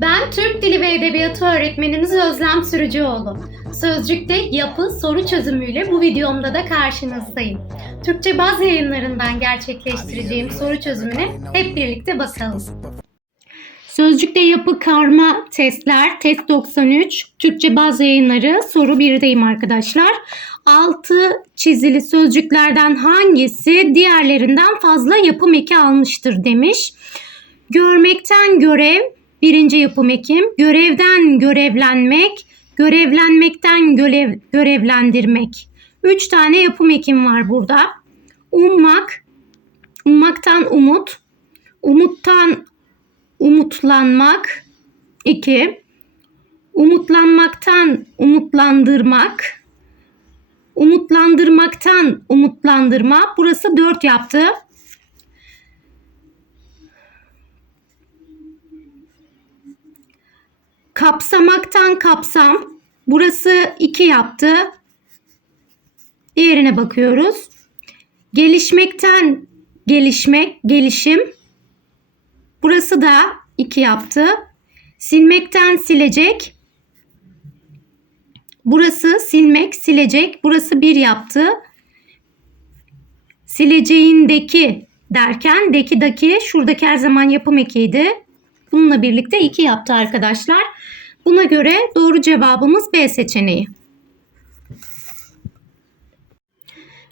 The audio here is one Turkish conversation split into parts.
Ben Türk Dili ve Edebiyatı öğretmeniniz Özlem Sürücüoğlu. Sözcükte yapı soru çözümüyle bu videomda da karşınızdayım. Türkçe Baz yayınlarından gerçekleştireceğim soru çözümüne hep birlikte bakalım. Sözcükte yapı karma testler test 93 Türkçe Baz yayınları soru 1'deyim arkadaşlar. Altı çizili sözcüklerden hangisi diğerlerinden fazla yapım eki almıştır demiş. Görmekten görev birinci yapım ekim. Görevden görevlenmek, görevlenmekten görev, görevlendirmek. Üç tane yapım ekim var burada. Ummak, ummaktan umut, umuttan umutlanmak. 2. Umutlanmaktan umutlandırmak. Umutlandırmaktan umutlandırma. Burası 4 yaptı. Kapsamaktan kapsam. Burası 2 yaptı. Diğerine bakıyoruz. Gelişmekten gelişmek, gelişim. Burası da 2 yaptı. Silmekten silecek. Burası silmek, silecek. Burası 1 yaptı. Sileceğindeki derken deki daki şuradaki her zaman yapım ekiydi. Bununla birlikte 2 yaptı arkadaşlar. Buna göre doğru cevabımız B seçeneği.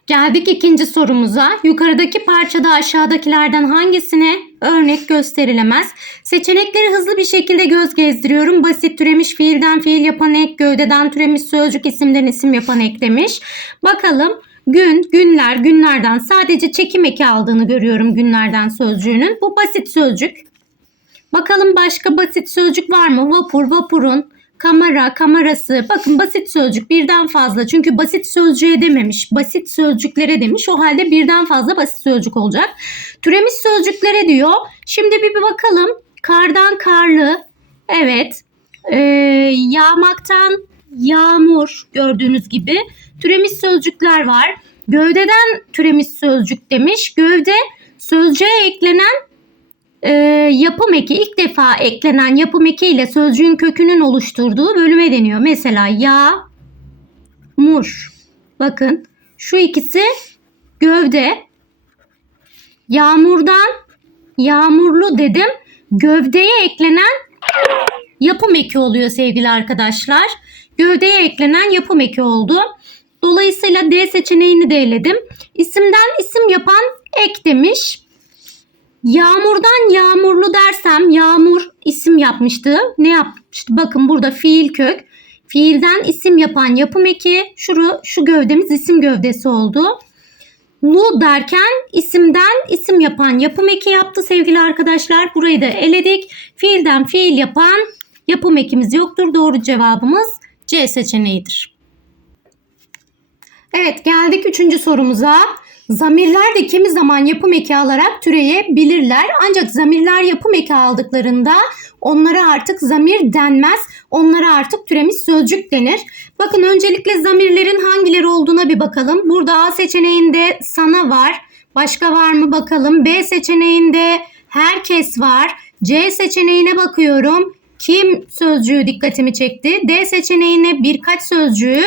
Geldik ikinci sorumuza. Yukarıdaki parçada aşağıdakilerden hangisine örnek gösterilemez? Seçenekleri hızlı bir şekilde göz gezdiriyorum. Basit türemiş fiilden fiil yapan ek, gövdeden türemiş sözcük isimden isim yapan ek demiş. Bakalım gün, günler, günlerden sadece çekim eki aldığını görüyorum günlerden sözcüğünün. Bu basit sözcük. Bakalım başka basit sözcük var mı? Vapur, vapurun, kamera, kamerası. Bakın basit sözcük birden fazla. Çünkü basit sözcüğe dememiş. Basit sözcüklere demiş. O halde birden fazla basit sözcük olacak. Türemiş sözcüklere diyor. Şimdi bir, bir bakalım. Kardan karlı. Evet. Ee, yağmaktan yağmur gördüğünüz gibi. Türemiş sözcükler var. Gövdeden türemiş sözcük demiş. Gövde sözcüğe eklenen e, yapım eki ilk defa eklenen yapım eki ile sözcüğün kökünün oluşturduğu bölüme deniyor. Mesela ya, mur. Bakın şu ikisi gövde. Yağmurdan yağmurlu dedim. Gövdeye eklenen yapım eki oluyor sevgili arkadaşlar. Gövdeye eklenen yapım eki oldu. Dolayısıyla D seçeneğini de eledim. İsimden isim yapan ek demiş. Yağmurdan yağmurlu dersem yağmur isim yapmıştı. Ne yapmıştı? Bakın burada fiil kök. Fiilden isim yapan yapım eki. Şu, şu gövdemiz isim gövdesi oldu. Lu derken isimden isim yapan yapım eki yaptı sevgili arkadaşlar. Burayı da eledik. Fiilden fiil yapan yapım ekimiz yoktur. Doğru cevabımız C seçeneğidir. Evet geldik üçüncü sorumuza. Zamirler de kimi zaman yapım eki alarak türeyebilirler. Ancak zamirler yapım eki aldıklarında onlara artık zamir denmez. Onlara artık türemiş sözcük denir. Bakın öncelikle zamirlerin hangileri olduğuna bir bakalım. Burada A seçeneğinde sana var. Başka var mı bakalım. B seçeneğinde herkes var. C seçeneğine bakıyorum. Kim sözcüğü dikkatimi çekti. D seçeneğine birkaç sözcüğü.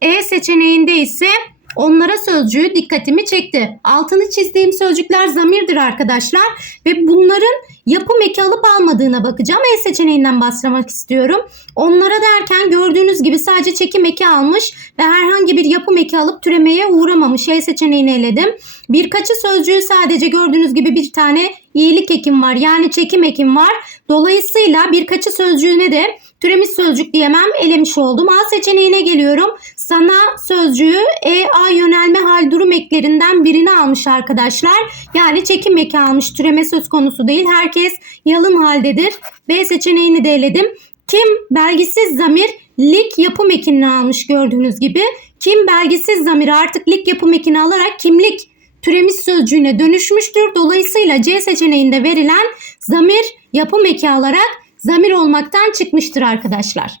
E seçeneğinde ise onlara sözcüğü dikkatimi çekti. Altını çizdiğim sözcükler zamirdir arkadaşlar ve bunların yapım eki alıp almadığına bakacağım. E seçeneğinden başlamak istiyorum. Onlara derken gördüğünüz gibi sadece çekim eki almış ve herhangi bir yapım eki alıp türemeye uğramamış. E seçeneğini eledim. Birkaçı sözcüğü sadece gördüğünüz gibi bir tane iyilik ekim var. Yani çekim ekim var. Dolayısıyla birkaçı sözcüğüne de türemiş sözcük diyemem elemiş oldum. A seçeneğine geliyorum. Sana sözcüğü E, A yönelme hal durum eklerinden birini almış arkadaşlar. Yani çekim eki almış. Türeme söz konusu değil. Herkes yalın haldedir. B seçeneğini de eledim. Kim belgisiz zamir lik yapım ekini almış gördüğünüz gibi. Kim belgisiz zamir artık lik yapım ekini alarak kimlik türemiş sözcüğüne dönüşmüştür. Dolayısıyla C seçeneğinde verilen zamir yapım eki alarak zamir olmaktan çıkmıştır arkadaşlar.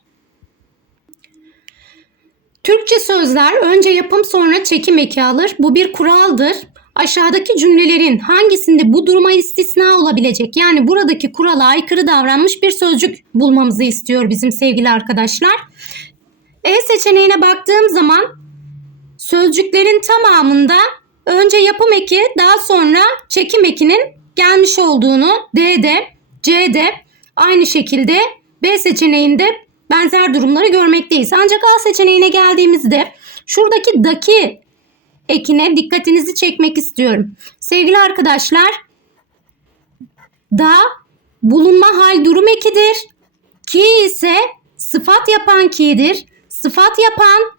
Türkçe sözler önce yapım sonra çekim eki alır. Bu bir kuraldır. aşağıdaki cümlelerin hangisinde bu duruma istisna olabilecek yani buradaki kurala aykırı davranmış bir sözcük bulmamızı istiyor bizim sevgili arkadaşlar. E seçeneğine baktığım zaman sözcüklerin tamamında önce yapım eki daha sonra çekim ekinin gelmiş olduğunu D'de, C'de aynı şekilde B seçeneğinde benzer durumları görmekteyiz. Ancak A seçeneğine geldiğimizde şuradaki daki ekine dikkatinizi çekmek istiyorum. Sevgili arkadaşlar da bulunma hal durum ekidir. Ki ise sıfat yapan ki'dir. Sıfat yapan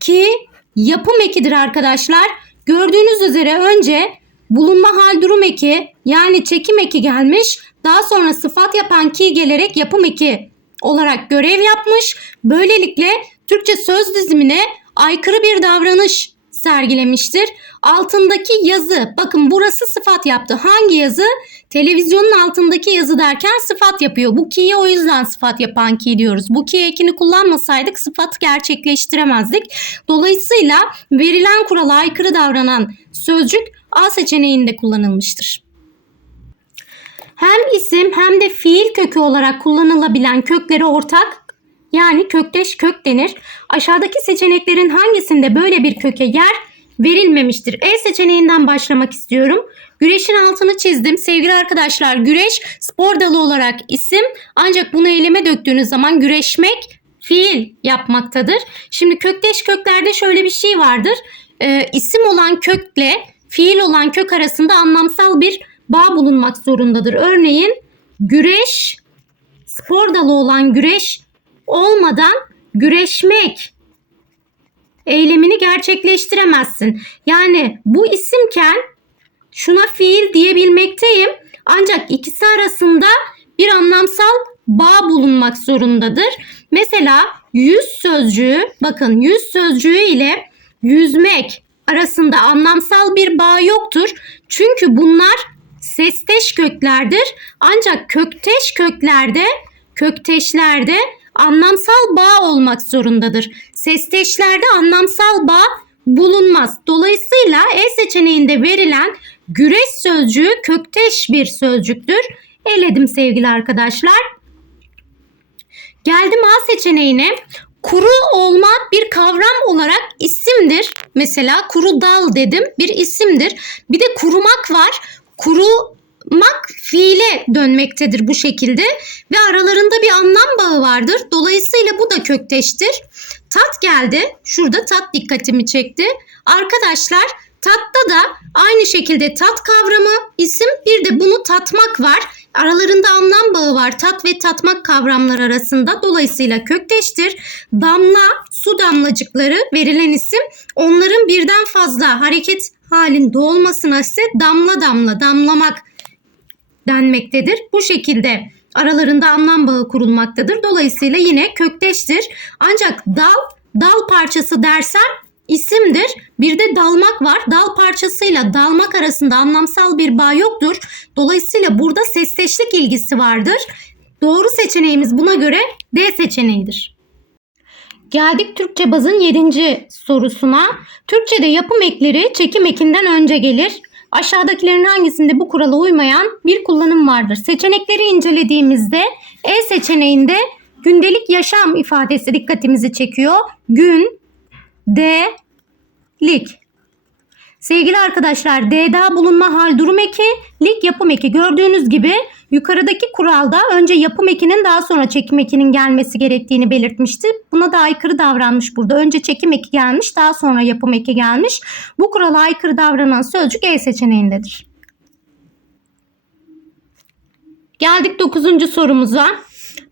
ki yapım ekidir arkadaşlar. Gördüğünüz üzere önce bulunma hal durum eki yani çekim eki gelmiş. Daha sonra sıfat yapan ki gelerek yapım eki olarak görev yapmış. Böylelikle Türkçe söz dizimine aykırı bir davranış sergilemiştir. Altındaki yazı bakın burası sıfat yaptı. Hangi yazı? Televizyonun altındaki yazı derken sıfat yapıyor. Bu ki'ye o yüzden sıfat yapan ki diyoruz. Bu ki ekini kullanmasaydık sıfat gerçekleştiremezdik. Dolayısıyla verilen kurala aykırı davranan sözcük A seçeneğinde kullanılmıştır. Hem isim hem de fiil kökü olarak kullanılabilen kökleri ortak yani kökteş kök denir. Aşağıdaki seçeneklerin hangisinde böyle bir köke yer verilmemiştir? E seçeneğinden başlamak istiyorum. Güreşin altını çizdim. Sevgili arkadaşlar güreş spor dalı olarak isim ancak bunu eyleme döktüğünüz zaman güreşmek fiil yapmaktadır. Şimdi kökteş köklerde şöyle bir şey vardır. Ee, isim olan kökle fiil olan kök arasında anlamsal bir bağ bulunmak zorundadır. Örneğin güreş spor dalı olan güreş olmadan güreşmek eylemini gerçekleştiremezsin. Yani bu isimken şuna fiil diyebilmekteyim. Ancak ikisi arasında bir anlamsal bağ bulunmak zorundadır. Mesela yüz sözcüğü, bakın yüz sözcüğü ile yüzmek arasında anlamsal bir bağ yoktur. Çünkü bunlar sesteş köklerdir. Ancak kökteş köklerde, kökteşlerde anlamsal bağ olmak zorundadır. Sesteşlerde anlamsal bağ bulunmaz. Dolayısıyla E seçeneğinde verilen güreş sözcüğü kökteş bir sözcüktür. Eledim sevgili arkadaşlar. Geldim A seçeneğine. Kuru olma bir kavram olarak isimdir. Mesela kuru dal dedim bir isimdir. Bir de kurumak var. Kurumak fiile dönmektedir bu şekilde ve aralarında bir anlam bağı vardır. Dolayısıyla bu da kökteştir. Tat geldi. Şurada tat dikkatimi çekti. Arkadaşlar tatta da aynı şekilde tat kavramı isim bir de bunu tatmak var. Aralarında anlam bağı var. Tat ve tatmak kavramlar arasında. Dolayısıyla kökteştir. Damla, su damlacıkları verilen isim onların birden fazla hareket halinde olmasına ise damla damla damlamak denmektedir. Bu şekilde aralarında anlam bağı kurulmaktadır. Dolayısıyla yine kökteştir. Ancak dal, dal parçası dersem isimdir. Bir de dalmak var. Dal parçasıyla dalmak arasında anlamsal bir bağ yoktur. Dolayısıyla burada sesteşlik ilgisi vardır. Doğru seçeneğimiz buna göre D seçeneğidir. Geldik Türkçe bazın 7. sorusuna. Türkçe'de yapım ekleri çekim ekinden önce gelir. Aşağıdakilerin hangisinde bu kurala uymayan bir kullanım vardır? Seçenekleri incelediğimizde E seçeneğinde gündelik yaşam ifadesi dikkatimizi çekiyor. Gün, de, lik. Sevgili arkadaşlar D'da bulunma hal durum eki, lik yapım eki. Gördüğünüz gibi yukarıdaki kuralda önce yapım ekinin daha sonra çekim ekinin gelmesi gerektiğini belirtmişti. Buna da aykırı davranmış burada. Önce çekim eki gelmiş daha sonra yapım eki gelmiş. Bu kurala aykırı davranan sözcük E seçeneğindedir. Geldik 9. sorumuza.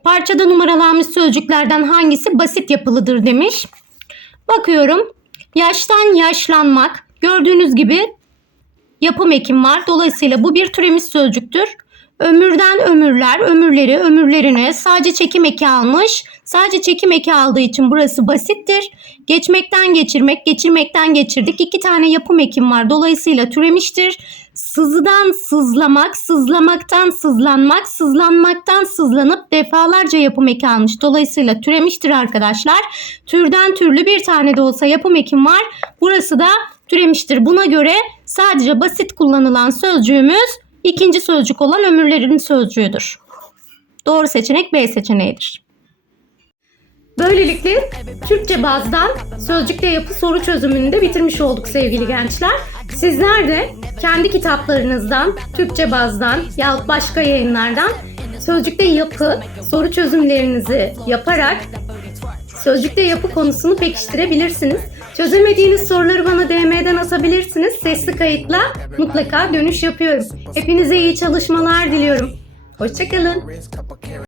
Parçada numaralanmış sözcüklerden hangisi basit yapılıdır demiş. Bakıyorum. Yaştan yaşlanmak. Gördüğünüz gibi yapım ekim var. Dolayısıyla bu bir türemiş sözcüktür. Ömürden ömürler, ömürleri, ömürlerini sadece çekim eki almış. Sadece çekim eki aldığı için burası basittir. Geçmekten geçirmek, geçirmekten geçirdik. İki tane yapım ekim var. Dolayısıyla türemiştir. Sızıdan sızlamak, sızlamaktan sızlanmak, sızlanmaktan sızlanıp defalarca yapım eki almış. Dolayısıyla türemiştir arkadaşlar. Türden türlü bir tane de olsa yapım ekim var. Burası da türemiştir. Buna göre sadece basit kullanılan sözcüğümüz ikinci sözcük olan ömürlerin sözcüğüdür. Doğru seçenek B seçeneğidir. Böylelikle Türkçe bazdan sözcükte yapı soru çözümünü de bitirmiş olduk sevgili gençler. Sizler de kendi kitaplarınızdan, Türkçe bazdan yahut başka yayınlardan sözcükte yapı soru çözümlerinizi yaparak sözcükte yapı konusunu pekiştirebilirsiniz. Çözemediğiniz soruları bana DM'den asabilirsiniz. Sesli kayıtla mutlaka dönüş yapıyorum. Hepinize iyi çalışmalar diliyorum. Hoşçakalın.